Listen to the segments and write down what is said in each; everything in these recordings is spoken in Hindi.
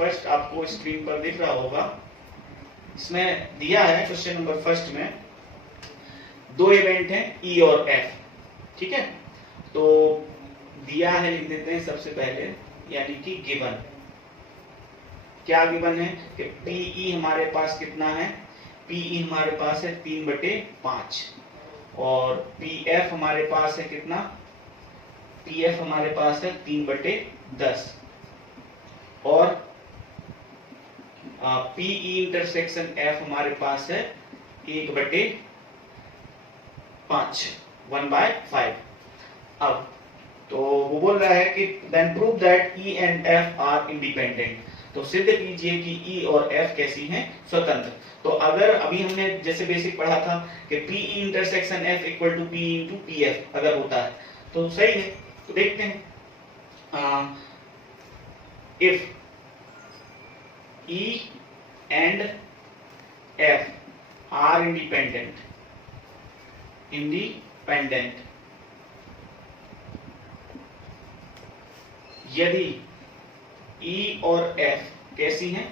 फर्स्ट आपको स्क्रीन पर दिख रहा होगा, इसमें दिया है क्वेश्चन नंबर फर्स्ट में दो इवेंट हैं ई और एफ, ठीक है। तो दिया है, लिख देते हैं सबसे पहले, यानी कि गिवन, क्या गिवन है कि पीई हमारे पास कितना है, पीई हमारे पास है 3/5 और पीएफ हमारे पास है कितना, पीएफ हमारे पास है 3/10 और पीई इंटरसेक्शन एफ हमारे पास है 1/5, 1/5। अब तो वो बोल रहा है कि then prove that E and F are independent, तो सिद्ध कीजिए कि ई और एफ कैसी हैं, स्वतंत्र। तो अगर अभी हमने जैसे बेसिक पढ़ा था कि P intersection F equal to P into P F अगर होता है तो सही है। तो देखते हैं, if E and F are independent यदि ई और एफ कैसी हैं,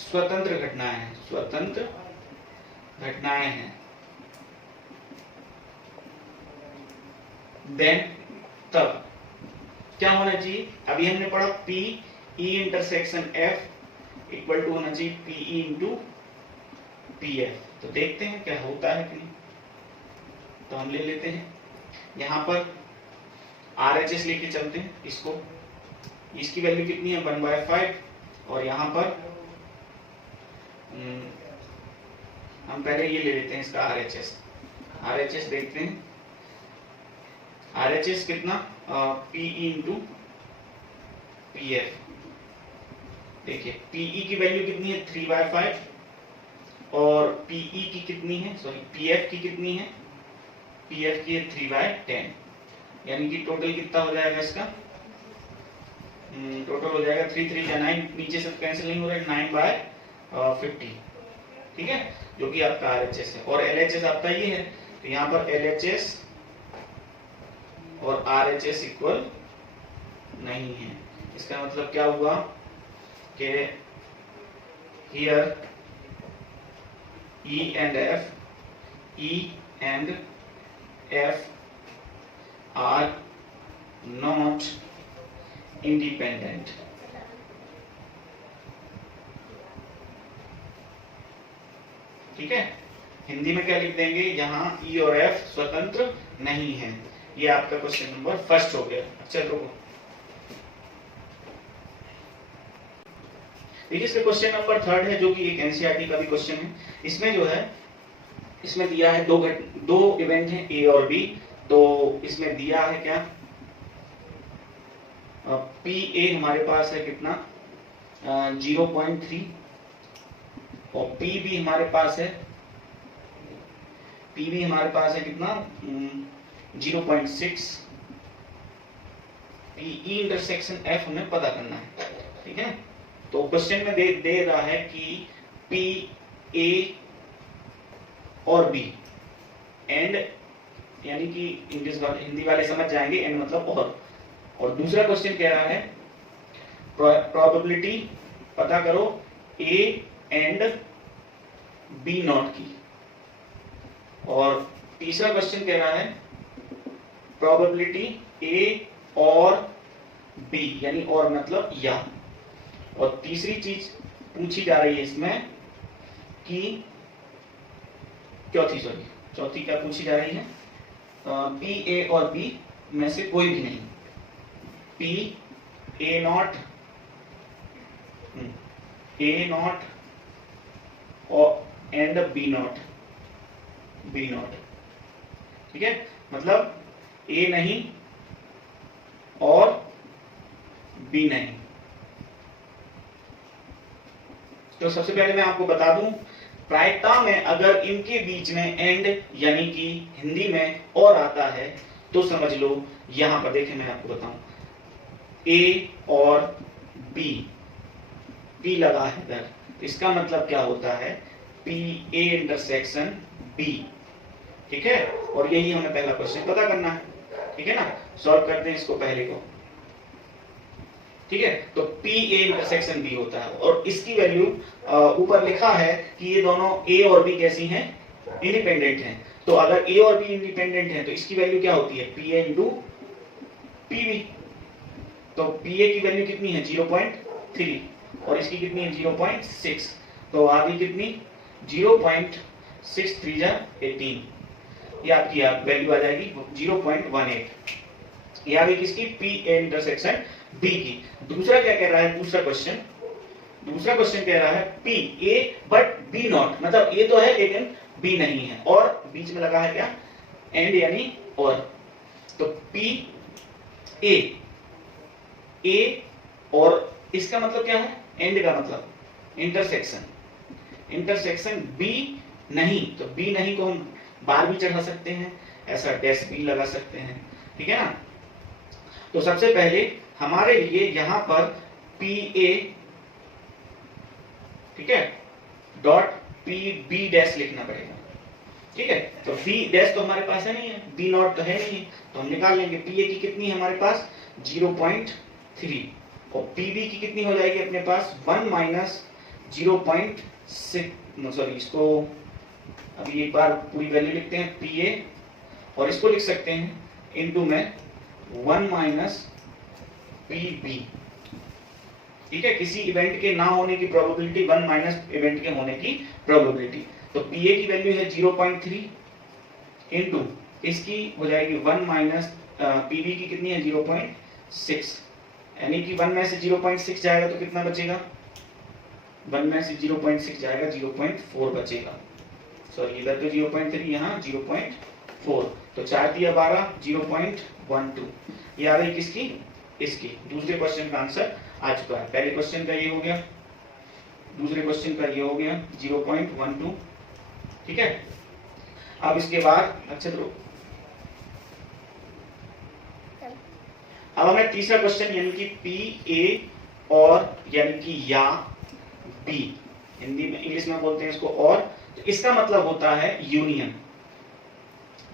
स्वतंत्र घटनाएं हैं, स्वतंत्र घटनाएं हैं, देन तब क्या होना चाहिए, अभी हमने पढ़ा P E intersection F equal to होना चाहिए पीई इंटू पी एफ। तो देखते हैं क्या होता है कि नहीं। तो हम ले लेते हैं यहां पर RHS लेके चलते हैं इसको, इसकी वैल्यू कितनी है 1/5 और यहां पर हम पहले ये ले लेते हैं इसका RHS देखते हैं, RHS कितना PE इंटू PF। देखिए PE की वैल्यू कितनी है 3/5 और PE की कितनी है, सॉरी PF की कितनी है, PF की है 3/10, यानी कि टोटल कितना हो जाएगा इसका, टोटल हो जाएगा 3 3 या 9, नीचे से कैंसिल नहीं हो रहा है, 9/50, ठीक है, जो कि आपका RHS है। और LHS आपका ये है, तो यहाँ पर LHS और RHS इक्वल नहीं है। इसका मतलब क्या हुआ कि here E and F are not independent। ठीक है, हिंदी में क्या लिख देंगे, यहाँ ई और एफ स्वतंत्र नहीं है। ये आपका क्वेश्चन नंबर फर्स्ट हो गया। चलो देखिए, इसका क्वेश्चन नंबर थर्ड है जो कि एक एनसीईआरटी का भी क्वेश्चन है। इसमें जो है, इसमें दिया है दो इवेंट हैं ए और बी। तो इसमें दिया है क्या, पी ए हमारे पास है कितना 0.3 और पी बी हमारे पास है, पी बी हमारे पास है कितना 0.6। पी इंटरसेक्शन एफ हमें पता करना है, ठीक है। तो क्वेश्चन में दे रहा है कि पी ए और बी एंड, यानी कि इंग्लिश वाले हिंदी वाले समझ जाएंगे, एंड मतलब और दूसरा क्वेश्चन कह रहा है प्रोबेबिलिटी पता करो ए एंड बी नॉट की, और तीसरा क्वेश्चन कह रहा है प्रोबेबिलिटी ए और बी, यानी और मतलब या, और तीसरी चीज पूछी जा रही है इसमें कि चौथी क्या पूछी जा रही है, पी ए और बी में से कोई भी नहीं, पी ए नॉट और एंड बी नॉट, ठीक है, मतलब ए नहीं और बी नहीं। तो सबसे पहले मैं आपको बता दूं, प्रायिकता में अगर इनके बीच में एंड यानी कि हिंदी में और आता है तो समझ लो, यहां पर देखें मैं आपको बताऊं, ए और बी लगा है इधर, तो इसका मतलब क्या होता है पी ए इंटरसेक्शन बी, ठीक है। और यही हमें पहला क्वेश्चन पता करना है, ठीक है ना। सॉल्व करते हैं इसको पहले को। ठीक है, तो पी ए इंटरसेक्शन बी होता है। और इसकी वैल्यू ऊपर लिखा है कि ये दोनों ए और बी कैसी हैं, इंडिपेंडेंट हैं। तो अगर ए और बी इंडिपेंडेंट हैं तो इसकी वैल्यू क्या होती है, P A into P B. तो पी ए की वैल्यू कितनी है 0.3 और इसकी कितनी है 0.6, तो आ गई कितनी 0.63 जा 18, ये आपकी वैल्यू आ जाएगी 0.18। ये आ गई किसकी, पी ए इंटरसेक्शन बी की। दूसरा क्या कह रहा है, दूसरा क्वेश्चन कह रहा है P A but B not, मतलब ए तो है लेकिन बी नहीं है, और बीच में लगा है क्या, एंड यानी और। तो पी ए और इसका मतलब क्या है, एंड का मतलब इंटरसेक्शन बी नहीं, तो बी नहीं को हम बार भी चढ़ा सकते हैं, ऐसा डैश बी लगा सकते हैं, ठीक है ना। तो सबसे पहले हमारे लिए यहां पर पी ए, ठीक है, डॉट पी बी डैश लिखना पड़ेगा, ठीक है। तो बी डैश तो हमारे पास है नहीं है, बी नॉट तो है नहीं, तो हम निकाल लेंगे। पी ए की कितनी है हमारे पास 0.3 और पी बी की कितनी हो जाएगी अपने पास 1 माइनस 0.6, सॉरी इसको अभी एक बार पूरी वैल्यू लिखते हैं, पी ए और इसको लिख सकते हैं इनटू में 1 माइनस पी बी, ठीक है। किसी इवेंट के ना होने की प्रोबेबिलिटी 1 माइनस इवेंट के होने की प्रोबेबिलिटी। तो पी ए की वैल्यू है 0.3 इनटू इसकी हो जाएगी 1 माइनस पी बी की कितनी है 0.6, यानी कि 1 में से 0.6 जाएगा तो कितना बचेगा, 1 में से 0.6 जाएगा 0.4 बचेगा, सॉरी इधर तो 0.3 यहाँ 0.4, तो 4 दिया 12 0.12, ये आ गई किसकी, इसकी। दूसरे क्वेश्चन का आंसर आ चुका है। पहले क्वेश्चन का ये हो गया, दूसरे क्वेश्चन का ये हो गया 0.12, ठीक है। अब इसके बाद अच्छा तो अब हमें तीसरा क्वेश्चन यानी कि पी ए और यानी कि या बी, हिंदी में इंग्लिश में बोलते हैं इसको और, तो इसका मतलब होता है यूनियन,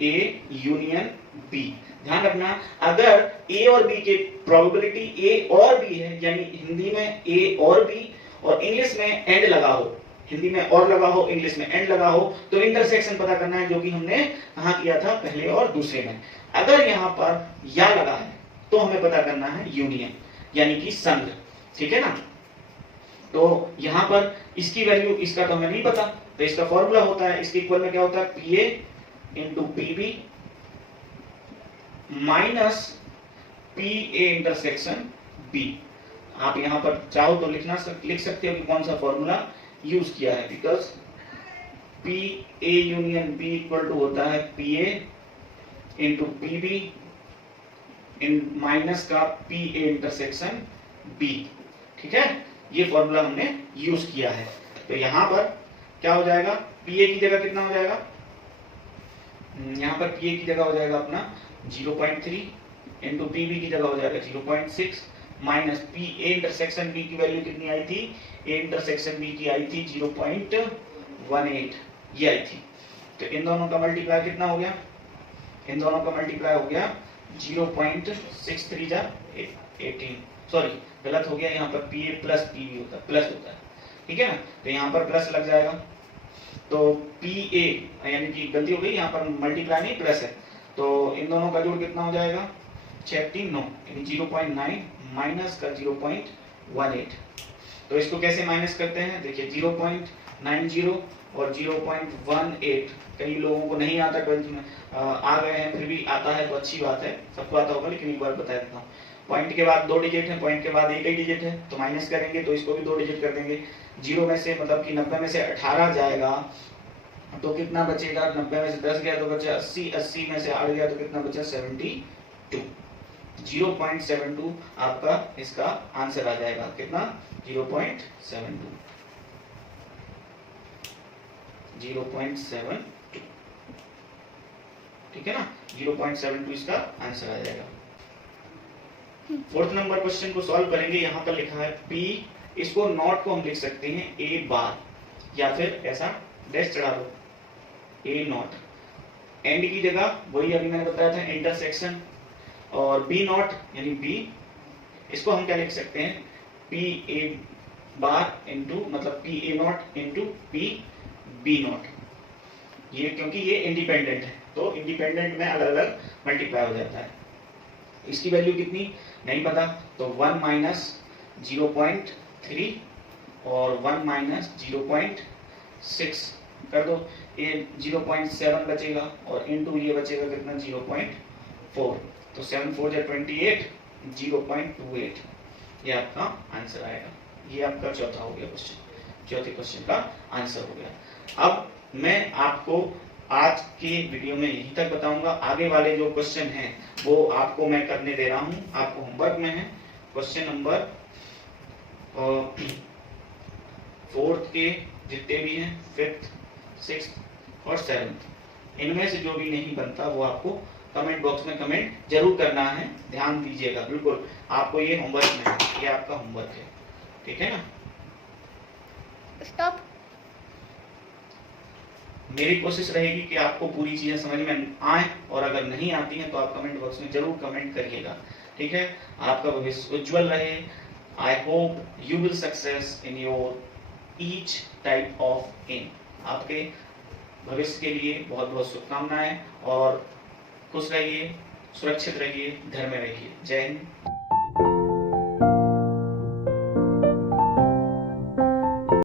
ए यूनियन बी। ध्यान रखना अगर ए और बी के प्रोबेबिलिटी ए और बी है, यानी हिंदी में ए और बी और इंग्लिश में एंड लगा हो, हिंदी में और लगा हो इंग्लिश में एंड लगा हो, तो इंटरसेक्शन पता करना है, जो कि हमने कहाँ किया था पहले और दूसरे में। अगर यहाँ पर या लगा है तो हमें पता करना है यूनियन यानी कि संघ, ठीक है ना। तो यहाँ पर इसकी वैल्यू, इसका तो हमें नहीं पता, तो इसका फॉर्मूला होता है, इसके इक्वल में क्या होता है P A into P B minus P A intersection B. आप यहाँ पर चाहो तो लिख सकते हो कि कौन सा फॉर्मूला यूज किया है, because P A union B equal to होता है P A into P B इन माइनस का पी ए इंटरसेक्शन बी, ठीक है। ये फॉर्मूला हमने यूज किया है। तो यहां पर क्या हो जाएगा, पी ए की जगह कितना हो जाएगा, यहां पर पी ए की जगह हो जाएगा अपना 0.3 इंटू पी बी की जगह हो जाएगा 0.6 minus P A intersection B की वैल्यू कितनी आई थी, ए इंटरसेक्शन बी की आई थी 0.18, ये आई थी। तो इन दोनों का मल्टीप्लाई कितना हो गया, इन दोनों का मल्टीप्लाई हो गया 0.63 जा 18, सॉरी गलत हो गया, यहाँ पर P A plus P B होता है, प्लस होता है, ठीक है ना। तो यहाँ पर प्लस लग जाएगा, तो पी ए यानी कि गलती हो गई, यहाँ पर मल्टीप्लाई नहीं प्लस है, तो इन दोनों का जोड़ कितना हो जाएगा 6 यानी 0.9 माइनस का 0.18। तो इसको कैसे माइनस करते हैं, देखिए 0.90 और 0.18, कई लोगों को नहीं आता, 12th में आ गए हैं, फिर भी आता है तो अच्छी बात है, सबको आता होगा, लेकिन एक बार बता देता हूँ। पॉइंट के बाद 2 डिजिट है, पॉइंट के बाद एक ही डिजिट है, तो माइनस करेंगे तो इसको भी 2 डिजिट कर देंगे। 0 में से मतलब कि 90 में से 18 जाएगा तो कितना बचेगा, 90 में से 10 गया तो बचा 80, 80 में से 8 गया तो कितना बचा 72, 0.72 आपका इसका आंसर आ जाएगा, कितना 0.72, 0.72, ठीक है ना, 0.72 इसका आंसर आ जाएगा। 4th नंबर क्वेश्चन को सॉल्व करेंगे। यहाँ पर लिखा है P, इसको नॉट को हम लिख सकते हैं A बार या फिर ऐसा डैश चढ़ा दो A नॉट, एंड की जगह वही अभी मैंने बताया था इंटरसेक्शन, और B नॉट यानी B इसको हम क्या लिख सकते हैं, पी ए बार इंटू मतलब P A not into P B not. ये क्योंकि ये इंडिपेंडेंट है तो इंडिपेंडेंट में अलग अलग मल्टीप्लाई हो जाता है। इसकी वैल्यू कितनी नहीं पता, तो 1 माइनस 0.3 और 1 माइनस 0.6 कर दो, ये 0.7 बचेगा और इनटू ये बचेगा कितना 0.4, तो 7 4 जा 28, 0.28 ये आपका आंसर आएगा। ये आपका चौथा हो गया क्वेश्चन, चौथे क्वेश्चन का आंसर हो गया। अब मैं आपको आज के वीडियो में यहीं तक बताऊंगा, आगे वाले जो क्वेश्चन हैं वो आपको मैं करने दे रहा हूं, आपको होमवर्क में है क्वेश्चन नंबर 4th के जितने भी हैं, 5th 6th और 7th, इनमें से जो भी नहीं बनता वो आपको कमेंट बॉक्स में कमेंट जरूर करना है, ध्यान दीजिएगा बिल्कुल, आपको ये होमवर्क में है, ये आपका होमवर्क है, ठीक है ना। स्टॉप। मेरी कोशिश रहेगी कि आपको पूरी चीजें समझ में आए और अगर नहीं आती हैं तो आप कमेंट बॉक्स में जरूर कमेंट करिएगा, ठीक है। आपका भविष्य उज्जवल रहे। I hope you will success in your each type of aim. आपके भविष्य के लिए बहुत बहुत शुभकामनाएं और खुश रहिए, सुरक्षित रहिए, घर में रहिए। जय हिंद।